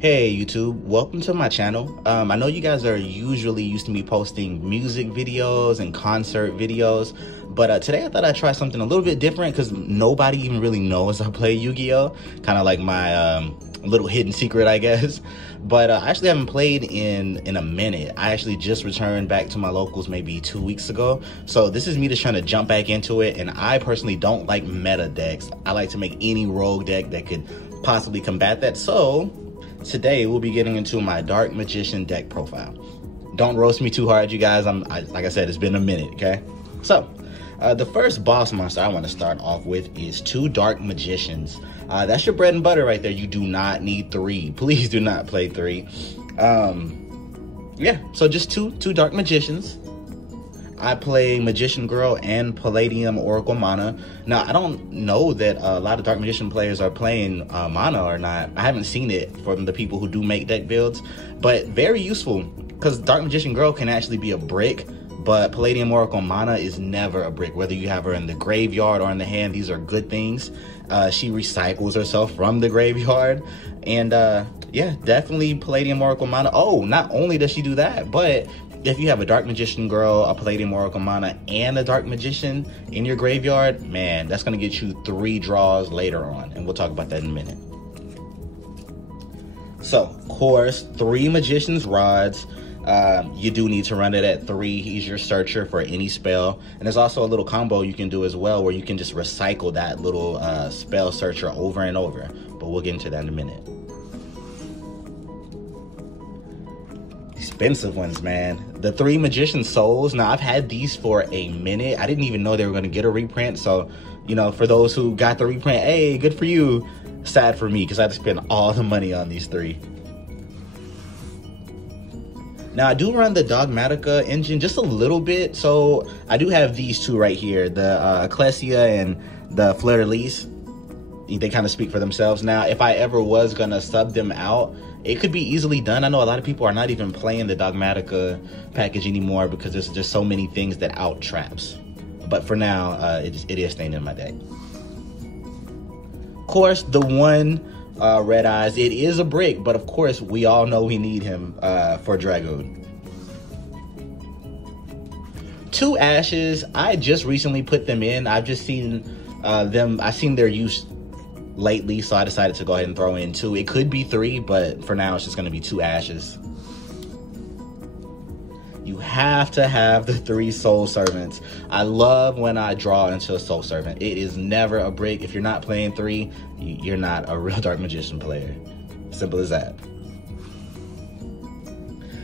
Hey YouTube, welcome to my channel. I know you guys are usually used to me posting music videos and concert videos, but today I thought I'd try something a little bit different because nobody even really knows I play Yu-Gi-Oh! Kind of like my little hidden secret, I guess. But I actually haven't played in a minute. I actually just returned back to my locals maybe 2 weeks ago. So this is me just trying to jump back into it, and I personally don't like meta decks. I like to make any rogue deck that could possibly combat that. So today we'll be getting into my Dark Magician deck profile. Don't roast me too hard, you guys. Like I said, it's been a minute, okay? So the first boss monster I want to start off with is 2 Dark Magicians. That's your bread and butter right there. You do not need 3. Please do not play 3. Yeah, so just two Dark Magicians. I play Magician Girl and Palladium Oracle Mana. Now, I don't know that a lot of Dark Magician players are playing Mana or not. I haven't seen it from the people who do make deck builds, but very useful because Dark Magician Girl can actually be a brick, but Palladium Oracle Mana is never a brick. Whether you have her in the graveyard or in the hand, these are good things. She recycles herself from the graveyard, and yeah, definitely Palladium Oracle Mana. Oh, not only does she do that, but if you have a Dark Magician Girl, a Palladium Oracle Mana, and a Dark Magician in your graveyard, man, that's going to get you 3 draws later on, and we'll talk about that in a minute. So, of course, 3 Magician's Rods. You do need to run it at 3. He's your searcher for any spell. And there's also a little combo you can do as well where you can just recycle that little spell searcher over and over. But we'll get into that in a minute. Expensive ones, man. The 3 Magician Souls. Now, I've had these for a minute. I didn't even know they were going to get a reprint. So, you know, for those who got the reprint, hey, good for you. Sad for me because I had to spend all the money on these 3. Now, I do run the Dogmatika engine just a little bit. So, I do have these 2 right here. The Ecclesia and the Fleur-de-Lis. They kind of speak for themselves. Now, if I ever was going to sub them out, it could be easily done. I know a lot of people are not even playing the Dogmatika package anymore because there's just so many things that out traps. But for now, it is staying in my deck. Of course, the one Red Eyes, it is a brick, but of course, we all know we need him for Dragoon. 2 Ashes, I just recently put them in. I've just seen I've seen their use lately, so I decided to go ahead and throw in 2. It could be 3, but for now it's just going to be 2 Ashes. You have to have the 3 Soul Servants. I love when I draw into a Soul Servant. It is never a break. If you're not playing 3, you're not a real Dark Magician player. Simple as that.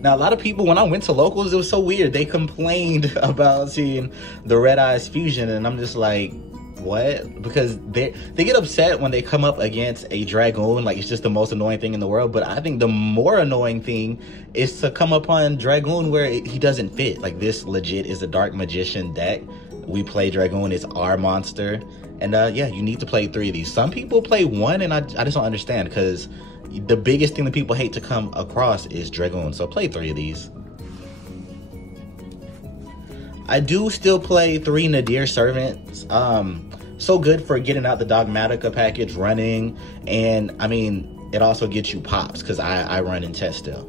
Now, a lot of people, when I went to locals, it was so weird. They complained about seeing the Red Eyes Fusion, and I'm just like, what? Because they get upset when they come up against a Dragoon, like it's just the most annoying thing in the world. But I think the more annoying thing is to come upon Dragoon where he doesn't fit. Like, this legit is a Dark Magician deck. We play Dragoon, it's our monster. And yeah, you need to play 3 of these. Some people play 1, and I just don't understand, because the biggest thing that people hate to come across is Dragoon. So play 3 of these. I do still play 3 Nadir Servants. So good for getting out the Dogmatika package running, and I mean, it also gets you pops because I run in test still.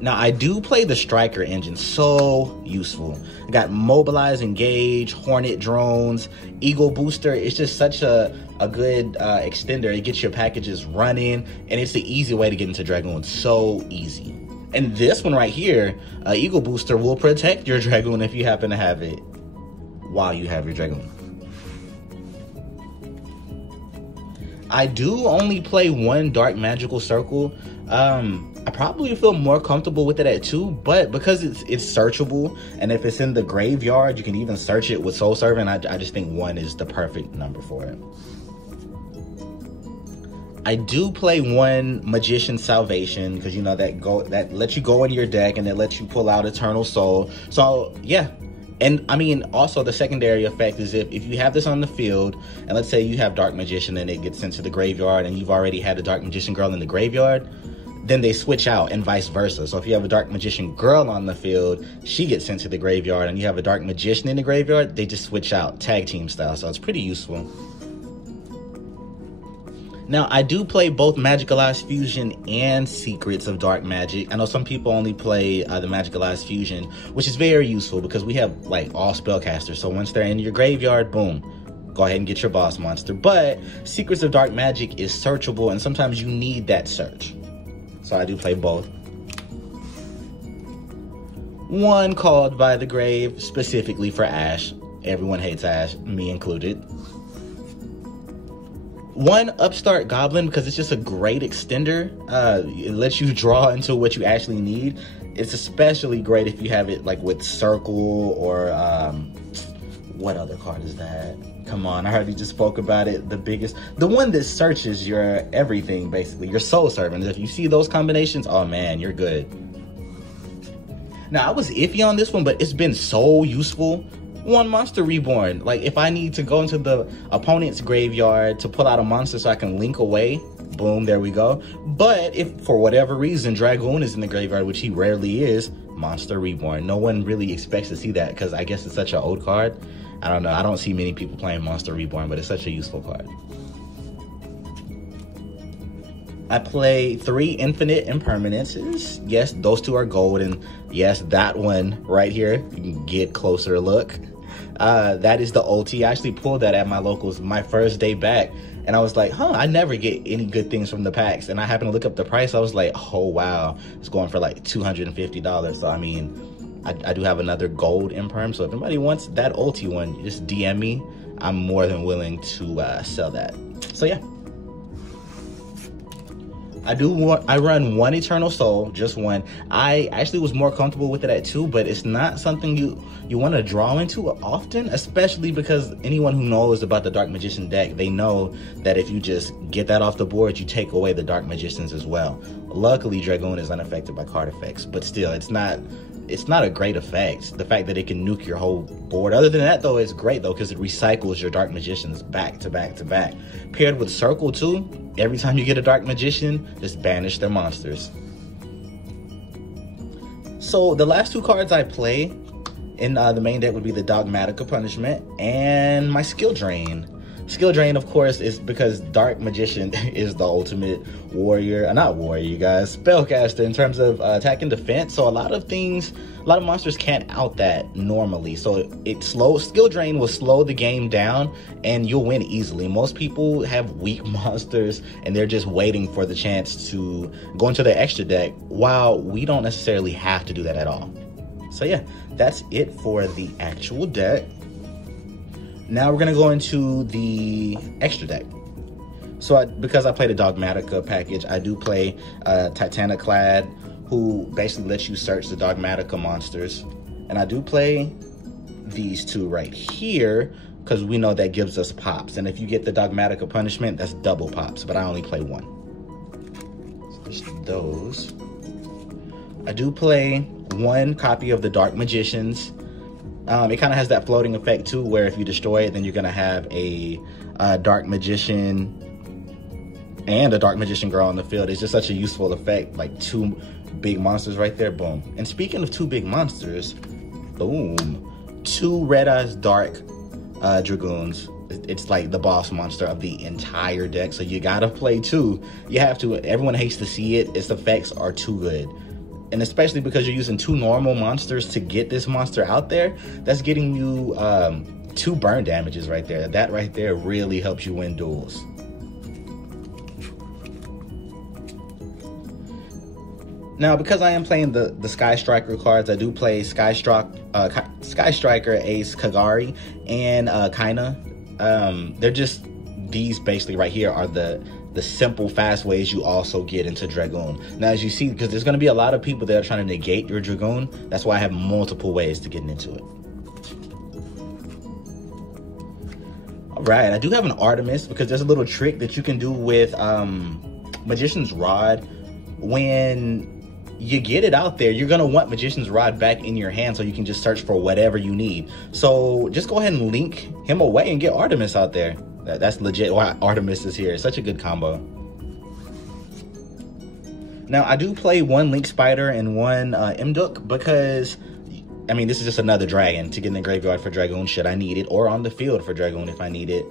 Now, I do play the Striker engine, so useful. I got Mobilize, Engage, Hornet Drones, Eagle Booster. It's just such a good extender. It gets your packages running, and it's the easy way to get into Dragoon. So easy. And this one right here, Eagle Booster, will protect your Dragoon if you happen to have it while you have your Dragoon. I do only play 1 Dark Magical Circle. I probably feel more comfortable with it at 2, but because it's searchable, and if it's in the graveyard, you can even search it with Soul Servant. I just think 1 is the perfect number for it. I do play 1 Magician Salvation because, you know, that lets you go into your deck and it lets you pull out Eternal Soul. So yeah. And I mean, also the secondary effect is if you have this on the field, and let's say you have Dark Magician and it gets sent to the graveyard, and you've already had a Dark Magician Girl in the graveyard, then they switch out, and vice versa. So if you have a Dark Magician Girl on the field, she gets sent to the graveyard, and you have a Dark Magician in the graveyard, they just switch out, tag team style. So it's pretty useful. Now, I do play both Magicalized Fusion and Secrets of Dark Magic. I know some people only play the Magicalized Fusion, which is very useful because we have like all spellcasters. So once they're in your graveyard, boom, go ahead and get your boss monster. But Secrets of Dark Magic is searchable, and sometimes you need that search. So I do play both. One Called by the Grave, specifically for Ash. Everyone hates Ash, me included. One Upstart Goblin, because it's just a great extender. It lets you draw into what you actually need. It's especially great if you have it like with Circle or what other card is that? Come on, I already just spoke about it. The one that searches your everything, basically, your Soul Servant. If you see those combinations, oh man, you're good. Now, I was iffy on this one, but it's been so useful. One Monster Reborn. Like, if I need to go into the opponent's graveyard to pull out a monster so I can link away, boom, there we go. But if for whatever reason Dragoon is in the graveyard, which he rarely is, Monster Reborn. No one really expects to see that because I guess it's such an old card. I don't know. I don't see many people playing Monster Reborn, but it's such a useful card. I play 3 Infinite Impermanences. Yes, those 2 are gold, and yes, that one right here, you can get closer look. That is the ulti. I actually pulled that at my locals my first day back, and I was like, huh, I never get any good things from the packs. And I happened to look up the price. I was like, oh wow, it's going for like $250. So I mean, I do have another gold Imperm, so if anybody wants that ulti one, just DM me. I'm more than willing to sell that. So yeah. I run 1 Eternal Soul, just 1. I actually was more comfortable with it at 2, but it's not something you want to draw into often, especially because anyone who knows about the Dark Magician deck, they know that if you just get that off the board, you take away the Dark Magicians as well. Luckily, Dragoon is unaffected by card effects, but still, it's not a great effect. The fact that it can nuke your whole board. Other than that, though, it's great, though, because it recycles your Dark Magicians back to back to back. Paired with Circle, too, every time you get a Dark Magician, just banish their monsters. So the last 2 cards I play in the main deck would be the Dogmatika Punishment and my Skill Drain. Skill Drain, of course, is because Dark Magician is the ultimate warrior, not warrior, you guys, spellcaster in terms of attack and defense. So a lot of monsters can't out that normally. So Skill Drain will slow the game down and you'll win easily. Most people have weak monsters and they're just waiting for the chance to go into their extra deck, while we don't necessarily have to do that at all. So yeah, that's it for the actual deck. Now we're gonna go into the extra deck. So because I played a Dogmatika package, I do play Titaniclad, who basically lets you search the Dogmatika monsters. And I do play these 2 right here, because we know that gives us pops. And if you get the Dogmatika Punishment, that's double pops, but I only play 1. So just those. I do play 1 copy of the Dark Magicians. It kind of has that floating effect too, where if you destroy it, then you're gonna have a Dark Magician and a Dark Magician Girl on the field. It's just such a useful effect, like 2 big monsters right there, boom. And speaking of 2 big monsters, boom, 2 Red Eyes Dark Dragoons. It's like the boss monster of the entire deck, so you gotta play 2. You have to. Everyone hates to see it. Its effects are too good. And especially because you're using 2 normal monsters to get this monster out there, that's getting you 2 burn damages right there. That right there really helps you win duels. Now, because I am playing the Sky Striker cards, I do play Sky Striker, Ace Kagari, and Kaina. They're just, these basically right here are the simple, fast ways you also get into Dragoon. Now, as you see, because there's going to be a lot of people that are trying to negate your Dragoon, that's why I have multiple ways to get into it. All right, I do have an Artemis, because there's a little trick that you can do with Magician's Rod. When you get it out there, you're going to want Magician's Rod back in your hand so you can just search for whatever you need. So just go ahead and link him away and get Artemis out there. That's legit why Artemis is here. It's such a good combo. Now, I do play 1 Link Spider and 1 Imduk because, I mean, this is just another dragon to get in the graveyard for Dragoon should I need it, or on the field for Dragoon if I need it.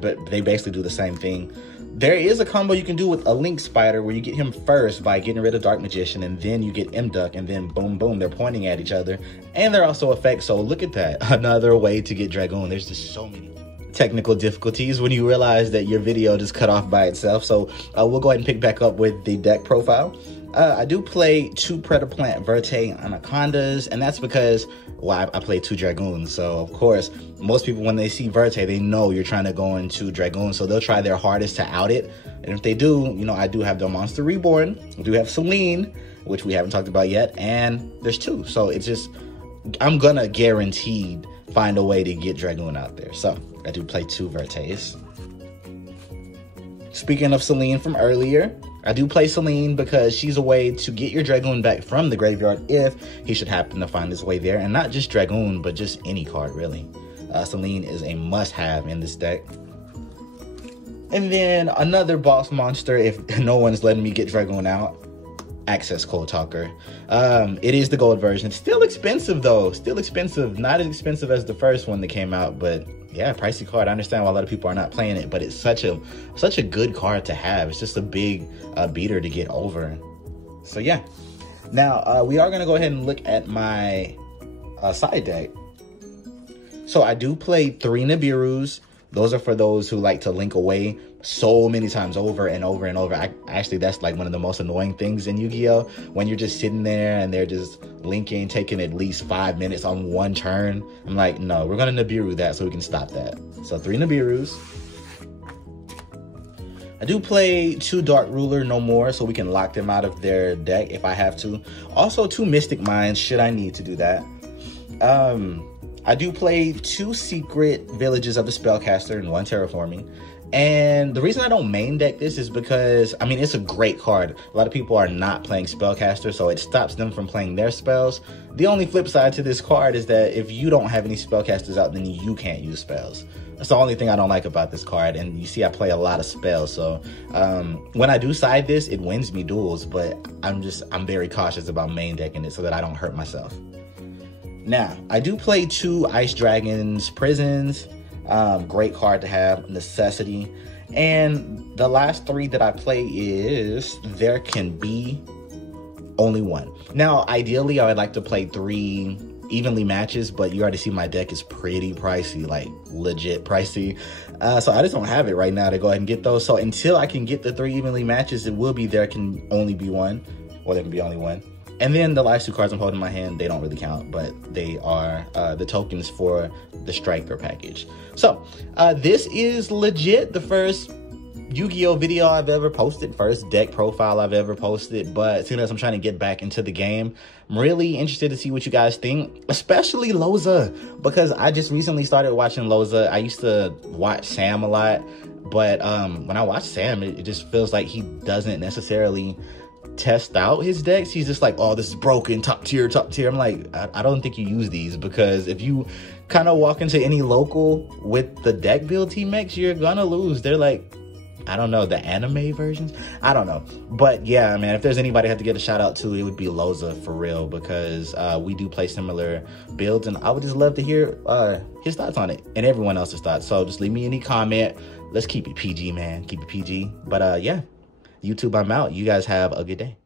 but they basically do the same thing. There is a combo you can do with a Link Spider where you get him first by getting rid of Dark Magician, and then you get Mduck, and then boom, boom, they're pointing at each other. And they're also effects, so look at that. Another way to get Dragoon. There's just so many technical difficulties when you realize that your video just cut off by itself. So we'll go ahead and pick back up with the deck profile. I do play 2 Predaplant Verte Anacondas, and that's because, well, I play 2 Dragoons. So, of course, most people, when they see Verte, they know you're trying to go into Dragoon. So they'll try their hardest to out it. And if they do, you know, I do have the Monster Reborn. I do have Celine, which we haven't talked about yet. And there's 2. So it's just, I'm going to guaranteed find a way to get Dragoon out there. So I do play 2 Vertes. Speaking of Celine from earlier, I do play Celine because she's a way to get your Dragoon back from the graveyard if he should happen to find his way there. And not just Dragoon, but just any card, really. Celine is a must-have in this deck. And then another boss monster, if no one's letting me get Dragoon out, Access Cold Talker. It is the gold version. Still expensive, though. Still expensive. Not as expensive as the first one that came out, but yeah, pricey card. I understand why a lot of people are not playing it, but it's such a good card to have. It's just a big beater to get over. So yeah. Now we are gonna go ahead and look at my side deck. So I do play 3 Nibirus. Those are for those who like to link away so many times over and over and over. Actually, that's like one of the most annoying things in Yu-Gi-Oh! When you're just sitting there and they're just linking, taking at least 5 minutes on one turn. I'm like, no, we're going to Nibiru that so we can stop that. So 3 Nibirus. I do play 2 Dark Ruler no more, so we can lock them out of their deck if I have to. Also 2 Mystic Minds, should I need to do that. I do play 2 Secret Villages of the Spellcaster and 1 Terraforming. And the reason I don't main deck this is because, I mean, it's a great card. A lot of people are not playing Spellcaster, so it stops them from playing their spells. The only flip side to this card is that if you don't have any Spellcasters out, then you can't use spells. That's the only thing I don't like about this card. And you see I play a lot of spells, so when I do side this, it wins me duels, but I'm very cautious about main decking it so that I don't hurt myself. Now, I do play 2 Ice Dragons Prisons. Great card to have, necessity. And the last 3 that I play is There Can Be Only One. Now, ideally, I would like to play 3 evenly matches, but you already see my deck is pretty pricey, like legit pricey. So I just don't have it right now to go ahead and get those. So until I can get the 3 evenly matches, it will be There Can Only Be One, or There Can Be Only One. And then the last 2 cards I'm holding in my hand, they don't really count, but they are the tokens for the Striker package. So this is legit the first Yu-Gi-Oh video I've ever posted, first deck profile I've ever posted. But seeing as I'm trying to get back into the game, I'm really interested to see what you guys think, especially Loza, because I just recently started watching Loza. I used to watch Sam a lot, but when I watch Sam, it just feels like he doesn't necessarily test out his decks. He's just like, oh, this is broken, top tier. I'm like, I don't think you use these, because if you kind of walk into any local with the deck build he makes, you're gonna lose. They're like, I don't know, the anime versions, I don't know. But yeah, man, if there's anybody I have to get a shout out to, it would be Loza, for real, because we do play similar builds, and I would just love to hear his thoughts on it and everyone else's thoughts. So just leave me any comment. Let's keep it PG, man, keep it PG. But yeah, YouTube, I'm out. You guys have a good day.